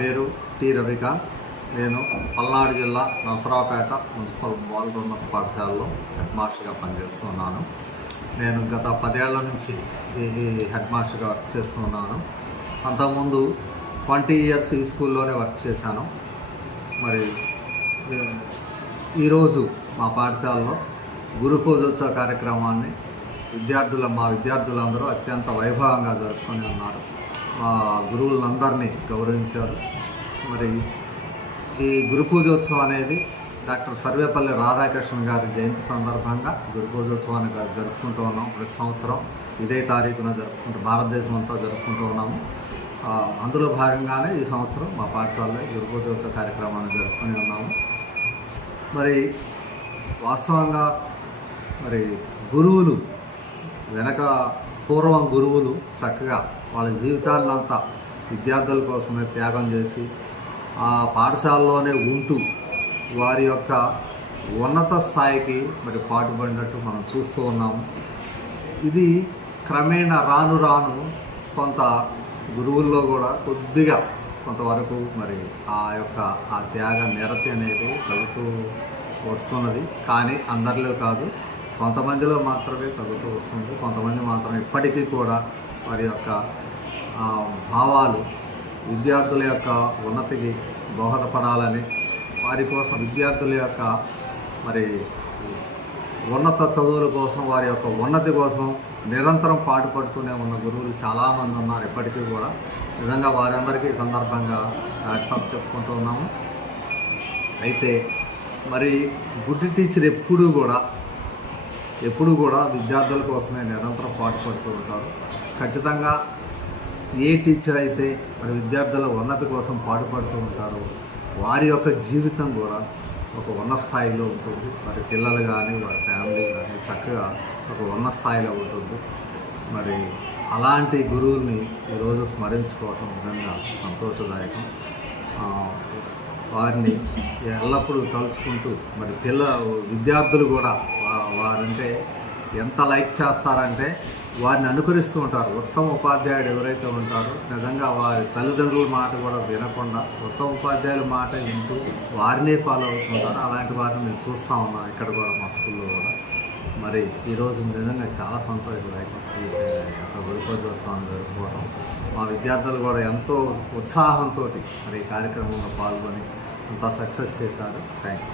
పేరు టి రవిక. నేను పల్నాడు జిల్లా నసరాపేట మున్సిపల్ బాలున్నత పాఠశాలలో హెడ్ మాస్టర్గా పనిచేస్తున్నాను. నేను గత పదేళ్ళ నుంచి ఈ హెడ్ మాస్టర్గా వర్క్ చేస్తున్నాను. అంతకుముందు ట్వంటీ ఇయర్స్ ఈ స్కూల్లోనే వర్క్ చేశాను. మరి ఈరోజు మా పాఠశాలలో గురు పూజోత్సవ కార్యక్రమాన్ని విద్యార్థుల మా విద్యార్థులందరూ అత్యంత వైభవంగా జరుపుకొని ఉన్నారు. మా గురువులందరినీ గౌరవించారు. మరి ఈ గురు పూజోత్సవం అనేది డాక్టర్ సర్వేపల్లి రాధాకృష్ణ గారి జయంతి సందర్భంగా గురు పూజోత్సవాన్ని జరుపుకుంటూ ఉన్నాం. ప్రతి సంవత్సరం ఇదే తారీఖున జరుపుకుంటూ భారతదేశం అంతా జరుపుకుంటూ ఉన్నాము. అందులో భాగంగానే ఈ సంవత్సరం మా పాఠశాలలో గురు పూజోత్సవ కార్యక్రమాన్ని జరుపుకొని ఉన్నాము. మరి వాస్తవంగా మరి గురువులు వెనక పూర్వం గురువులు చక్కగా వాళ్ళ జీవితాన్నంతా విద్యార్థుల కోసమే త్యాగం చేసి ఆ పాఠశాలలోనే ఉంటూ వారి యొక్క ఉన్నత స్థాయికి మరి పాటుపడినట్టు మనం చూస్తూ ఉన్నాము. ఇది క్రమేణా రాను రాను కొంత గురువుల్లో కూడా కొద్దిగా కొంతవరకు మరి ఆ యొక్క ఆ త్యాగ నిరతి అనేది తగ్గుతూ వస్తున్నది. కానీ అందరిలో కాదు కొంతమందిలో మాత్రమే తగ్గుతూ వస్తుంది కొంతమంది మాత్రం ఇప్పటికీ కూడా వారి యొక్క భావాలు విద్యార్థుల యొక్క ఉన్నతికి దోహదపడాలని వారి కోసం విద్యార్థుల యొక్క మరి ఉన్నత చదువుల కోసం వారి యొక్క ఉన్నతి కోసం నిరంతరం పాటుపడుతూనే ఉన్న గురువులు చాలామంది ఉన్నారు. ఇప్పటికీ కూడా నిజంగా వారందరికీ సందర్భంగా వాట్సాప్ చెప్పుకుంటూ ఉన్నాము. అయితే మరి గుడ్ టీచర్ ఎప్పుడూ కూడా ఎప్పుడూ కూడా విద్యార్థుల కోసమే నిరంతరం పాటుపడుతూ ఉంటారు. ఖచ్చితంగా ఏ టీచర్ అయితే మరి విద్యార్థుల ఉన్నతి కోసం పాటుపడుతూ ఉంటారో వారి యొక్క జీవితం కూడా ఒక ఉన్న స్థాయిలో ఉంటుంది. వారి పిల్లలు కానీ వారి ఫ్యామిలీ కానీ చక్కగా ఒక ఉన్న స్థాయిలో ఉంటుంది. మరి అలాంటి గురువుల్ని ఈరోజు స్మరించుకోవటం నిజంగా సంతోషదాయకం. వారిని ఎల్లప్పుడూ తలుచుకుంటూ మరి పిల్ల విద్యార్థులు కూడా వారంటే ఎంత లైక్ చేస్తారంటే వారిని అనుకరిస్తూ ఉంటారు. ఉత్తమ ఉపాధ్యాయుడు ఎవరైతే ఉంటారో నిజంగా వారి తల్లిదండ్రుల మాట కూడా వినకుండా ఉత్తమ ఉపాధ్యాయుల మాట వింటూ వారినే ఫాలో అవుతుంటారు. అలాంటి వారిని మేము చూస్తూ ఉన్నాం ఇక్కడ కూడా మా స్కూల్లో కూడా. మరి ఈరోజు నిజంగా చాలా సంతోషం ఈ యొక్క గురుపోజోత్సవాన్ని జరుపుకోవడం మా విద్యార్థులు కూడా ఎంతో ఉత్సాహంతో మరి ఈ కార్యక్రమంలో పాల్గొని అంతా సక్సెస్ చేశారు. Thank you